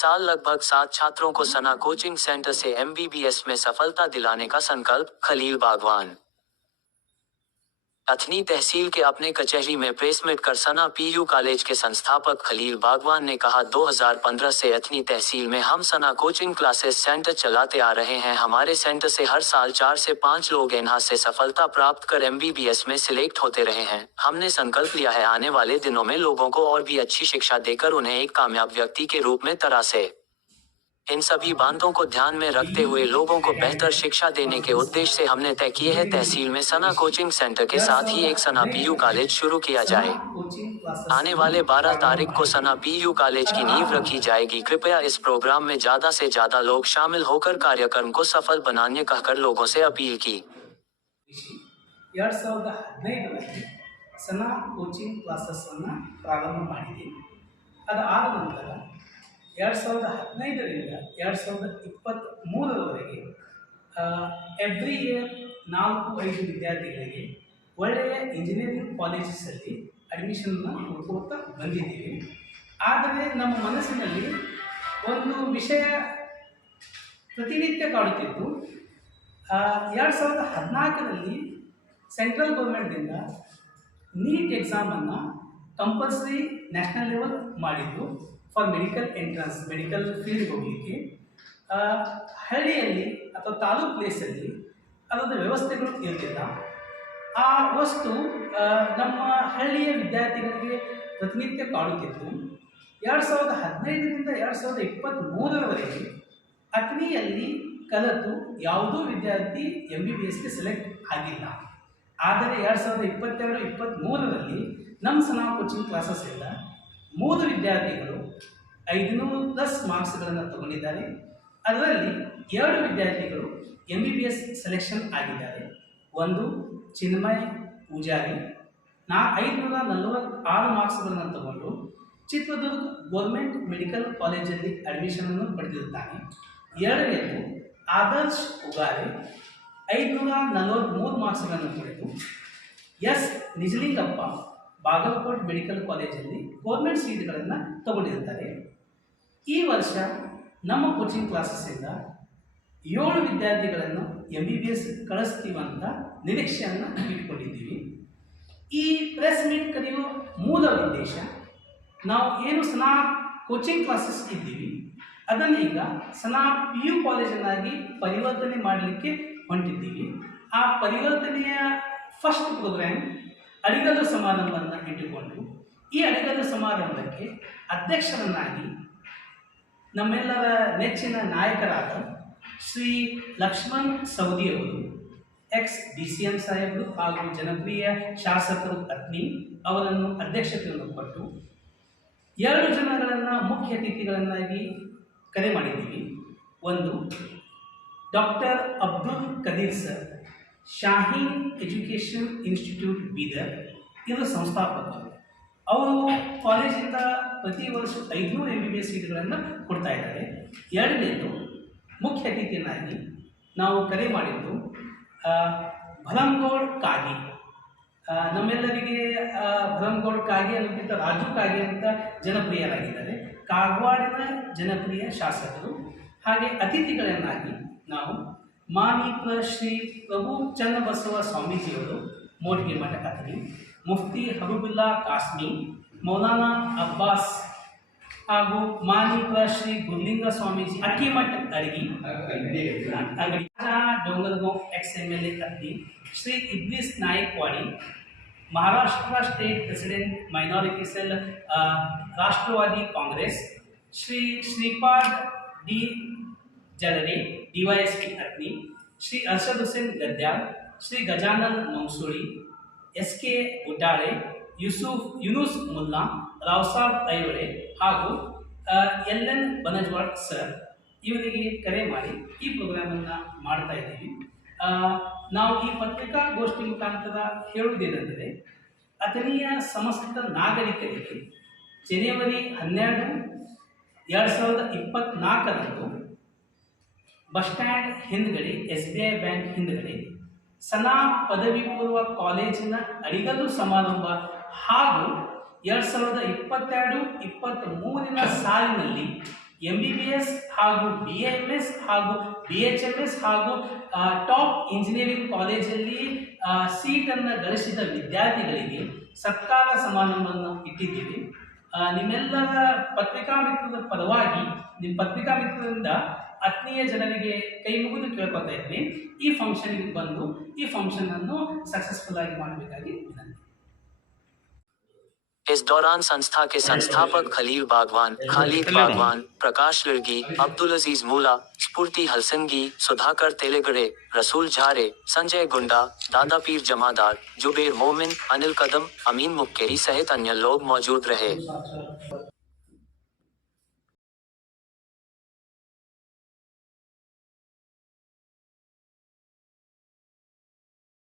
साल लगभग 7 छात्रों को सना कोचिंग सेंटर से MBBS में सफलता दिलाने का संकल्प। खलील बागवान अथनी तहसील के अपने कचहरी में प्रेस मीट कर सना PU कॉलेज के संस्थापक खलील बागवान ने कहा, 2015 से अथनी तहसील में हम सना कोचिंग क्लासेस सेंटर चलाते आ रहे हैं। हमारे सेंटर से हर साल 4 से 5 लोग यहाँ से सफलता प्राप्त कर MBBS में सिलेक्ट होते रहे हैं। हमने संकल्प लिया है आने वाले दिनों में लोगों को और भी अच्छी शिक्षा देकर उन्हें एक कामयाब व्यक्ति के रूप में तरासे। इन सभी बातों को ध्यान में रखते हुए लोगों को बेहतर शिक्षा देने के उद्देश्य से हमने तय किए है तहसील में सना कोचिंग सेंटर के साथ ही एक सना PU कॉलेज शुरू किया जाए। आने वाले 12 तारीख को सना PU कॉलेज की नींव रखी जाएगी। कृपया इस प्रोग्राम में ज्यादा से ज्यादा लोग शामिल होकर कार्यक्रम को सफल बनाने कहकर लोगों से अपील की। 2015 सना कोचिंग क्लासेस प्रारंभ ಮಾಡಿದೆ। ಅದಾದ ನಂತರ 2015 ರಿಂದ 2023 ಎವ್ರಿ ಇಯರ್ 4-5 ವಿದ್ಯಾರ್ಥಿಗಳಿಗೆ ಒಳ್ಳೆಯ ಇಂಜಿನಿಯರಿಂಗ್ ಕಾಲೇಜಸಲ್ಲಿ ಅಡ್ಮಿಷನ್ನ ಹುಡುಕುತ್ತಾ ಬಂದಿದ್ದೀವಿ. ಆದರೆ ನಮ್ಮ ಮನಸ್ಸಿನಲ್ಲಿ ಒಂದು ವಿಷಯ ಪ್ರತಿನಿತ್ಯ ಕಾಡುತ್ತಿದ್ದು, 2014ರಲ್ಲಿ ಸೆಂಟ್ರಲ್ ಗೌರ್ಮೆಂಟ್ದಿಂದ ನೀಟ್ ಎಕ್ಸಾಮನ್ನು ಕಂಪಲ್ಸರಿ ನ್ಯಾಷನಲ್ ಲೆವೆಲ್ ಮಾಡಿದ್ದು for medical entrance, medical field ಹೋಗಲಿಕ್ಕೆ. ಹಳ್ಳಿಯಲ್ಲಿ ಅಥವಾ ತಾಲೂಕು ಪ್ಲೇಸಲ್ಲಿ ಅದರ ವ್ಯವಸ್ಥೆಗಳು ಇರಲಿಲ್ಲ. ಆ ವಸ್ತು ನಮ್ಮ ಹಳ್ಳಿಯ ವಿದ್ಯಾರ್ಥಿಗಳಿಗೆ ಪ್ರತಿನಿತ್ಯ ಕಾಡುತ್ತಿತ್ತು. 2015ರಿಂದ 2023 ಅತ್ನಿಯಲ್ಲಿ ಕಲಿತು ಯಾವುದೋ ವಿದ್ಯಾರ್ಥಿ MBBSಗೆ ಸೆಲೆಕ್ಟ್ ಆಗಿಲ್ಲ. ಆದರೆ 2022-23 ನಮ್ಮ ಸನಾ ಕೋಚಿಂಗ್ ಕ್ಲಾಸಸ್ಸಿಂದ 3 ವಿದ್ಯಾರ್ಥಿಗಳು 500+ ಮಾರ್ಕ್ಸ್ಗಳನ್ನು ತಗೊಂಡಿದ್ದಾರೆ. ಅದರಲ್ಲಿ 2 ವಿದ್ಯಾರ್ಥಿಗಳು MBBS ಸೆಲೆಕ್ಷನ್ ಆಗಿದ್ದಾರೆ. ಒಂದು ಚಿನ್ಮಯ್ ಪೂಜಾರಿ 546 ಮಾರ್ಕ್ಸ್ಗಳನ್ನು ತಗೊಂಡು ಚಿತ್ರದುರ್ಗ ಗೌರ್ಮೆಂಟ್ ಮೆಡಿಕಲ್ ಕಾಲೇಜಲ್ಲಿ ಅಡ್ಮಿಷನನ್ನು ಪಡೆದಿರುತ್ತಾನೆ. ಎರಡನೆಯದು ಆದರ್ಶ್ ಉಗಾರೆ 543 ಮಾರ್ಕ್ಸ್ಗಳನ್ನು ಪಡೆದು ನಿಜಲಿಂಗಪ್ಪ ಬಾಗಲಕೋಟ್ ಮೆಡಿಕಲ್ ಕಾಲೇಜಲ್ಲಿ ಗೌರ್ಮೆಂಟ್ ಸೀಟ್ಗಳನ್ನು ತಗೊಂಡಿರ್ತಾರೆ. ಈ ವರ್ಷ ನಮ್ಮ ಕೋಚಿಂಗ್ ಕ್ಲಾಸಸ್ಸಿಂದ 7 ವಿದ್ಯಾರ್ಥಿಗಳನ್ನು MBBS ಕಳಿಸ್ತೀವಂತ ನಿರೀಕ್ಷೆಯನ್ನು ಇಟ್ಕೊಂಡಿದ್ದೀವಿ. ಈ ಪ್ರೆಸ್ ಮೀಟ್ ಕರೆಯುವ ಮೂಲ ಉದ್ದೇಶ, ನಾವು ಏನು ಸನಾ ಕೋಚಿಂಗ್ ಕ್ಲಾಸಸ್ ಇದ್ದೀವಿ ಅದನ್ನು ಈಗ ಸನಾ PU ಕಾಲೇಜನ್ನಾಗಿ ಪರಿವರ್ತನೆ ಮಾಡಲಿಕ್ಕೆ ಹೊಂಟಿದ್ದೀವಿ. ಆ ಪರಿವರ್ತನೆಯ ಫಸ್ಟ್ ಪ್ರೋಗ್ರಾಮ್ ಅಡಿಗಲ್ಲು ಸಮಾರಂಭವನ್ನು ಇಟ್ಟುಕೊಂಡು, ಈ ಅಡಿಗಲ್ಲು ಸಮಾರಂಭಕ್ಕೆ ಅಧ್ಯಕ್ಷರನ್ನಾಗಿ ನಮ್ಮೆಲ್ಲರ ನೆಚ್ಚಿನ ನಾಯಕರಾದ ಶ್ರೀ ಲಕ್ಷ್ಮಣ್ ಸವದಿಯವರು, ex-DCM ಸಾಹೇಬರು ಹಾಗೂ ಜನಪ್ರಿಯ ಶಾಸಕರು ಅತ್ನಿ ಅವರನ್ನು ಅಧ್ಯಕ್ಷತೆಯನ್ನು ಕೊಟ್ಟು 2 ಜನಗಳನ್ನು ಮುಖ್ಯ ಅತಿಥಿಗಳನ್ನಾಗಿ ಕರೆ ಮಾಡಿದ್ದೀವಿ. ಒಂದು doctor Abdul Kadir sir, Shaheen education institute Bidar, ಇದು ಸಂಸ್ಥಾಪಕರು. ಅವರು ಕಾಲೇಜಿಂದ ಪ್ರತಿ ವರ್ಷ 500 MBBS ಸೀಟ್ಗಳನ್ನು ಕೊಡ್ತಾ ಇದ್ದಾರೆ. ಎರಡನೇದು ಮುಖ್ಯ ಅತಿಥಿಯನ್ನಾಗಿ ನಾವು ಕರೆ ಮಾಡಿದ್ದು ಭರಮ್ಗೌಡ್ ಕಾಗಿ. ನಮ್ಮೆಲ್ಲರಿಗೆ ಭರಮ್ಗೌಡ್ ಕಾಗಿ ಅನ್ನೋಕ್ಕಿಂತ ರಾಜು ಕಾಗಿ ಅಂತ ಜನಪ್ರಿಯರಾಗಿದ್ದಾರೆ. ಕಾಗವಾಡಿನ ಜನಪ್ರಿಯ ಶಾಸಕರು. ಹಾಗೆ ಅತಿಥಿಗಳನ್ನಾಗಿ ನಾವು ಮಾನೀಪ ಶ್ರೀ ಪ್ರಭು ಚನ್ನಬಸವ ಸ್ವಾಮೀಜಿಯವರು, ಮೋಟಿಗೆ ಮಠ ಅತ್ನಿ, ಮುಫ್ತಿ ಹಬೀಬುಲ್ಲಾ ಕಾಸ್ಮಿ, ಮೌಲಾನಾ ಅಬ್ಬಾಸ್ ಹಾಗೂ ಮಾನೀಪ Shri Gurulinga Swamiji Akkimath Adagi Dongalgaon ex-MLA Athani, Shri Idris Nayakwadi, Maharashtra state president minority cell Rashtravadi Congress, Shri Shripad D Jalare DYSP Athani, Shri Arshad Hussain Gadyal, Shri Gajanan Mansuli, SK Uddale, Yunus Mulla, Raosaheb Aivale ಹಾಗೂ LN ಬನಜ್ವಾಡ್ ಸರ್ ಇವರಿಗೆ ಕರೆ ಮಾಡಿ ಈ ಪ್ರೋಗ್ರಾಮನ್ನು ಮಾಡ್ತಾ ಇದ್ದೀವಿ. ನಾವು ಈ ಪತ್ರಿಕಾಗೋಷ್ಠಿ ಮುಖಾಂತರ ಹೇಳುವುದೇನೆಂದರೆ, ಅಥಣಿಯ ಸಮಸ್ತ ನಾಗರಿಕರಿಗೆ ಜನವರಿ 12, 2024 ಬಸ್ ಸ್ಟ್ಯಾಂಡ್ ಹಿಂದ್ಗಡೆ, SBI ಬ್ಯಾಂಕ್ ಹಿಂದ್ಗಡೆ ಸನಾ ಪದವಿ ಪೂರ್ವ ಕಾಲೇಜಿನ ಅಡಿಗಲ್ಲು ಸಮಾರಂಭ ಹಾಗೂ 2022-23 ಸಾಲಿನಲ್ಲಿ MBBS ಹಾಗೂ BAMS ಹಾಗೂ BHMS ಹಾಗೂ ಟಾಪ್ ಇಂಜಿನಿಯರಿಂಗ್ ಕಾಲೇಜಲ್ಲಿ ಸೀಟನ್ನು ಗಳಿಸಿದ ವಿದ್ಯಾರ್ಥಿಗಳಿಗೆ ಸತ್ಕಾರ ಸಮಾರಂಭವನ್ನು ಇಟ್ಟಿದ್ದೀವಿ. ನಿಮ್ಮೆಲ್ಲರ ಪತ್ರಿಕಾ ಮಿತ್ರದ ಪರವಾಗಿ ನಿಮ್ಮ ಪತ್ರಿಕಾ ಮಿತ್ರರಿಂದ ಆತ್ಮೀಯ ಜನರಿಗೆ ಕೈ ಮುಗಿದು ಕೇಳ್ಕೊತಾ ಇದ್ವಿ, ಈ ಫಂಕ್ಷನ್ಗೆ ಬಂದು ಈ ಫಂಕ್ಷನ್ ಅನ್ನು ಸಕ್ಸಸ್ಫುಲ್ ಆಗಿ ಮಾಡಬೇಕಾಗಿ ವಿನಂತಿ. इस दौरान संस्था के संस्थापक खलील बागवान, खालिद बागवान, प्रकाश लिर्गी, अब्दुल अजीज मूला, स्फूर्ति हलसनगी, सुधाकर तेलेगड़े, रसूल झारे, संजय गुंडा, दादा पीर जमादार, जुबेर मोमिन, अनिल कदम, अमीन मुक्केरी सहित अन्य लोग मौजूद रहे.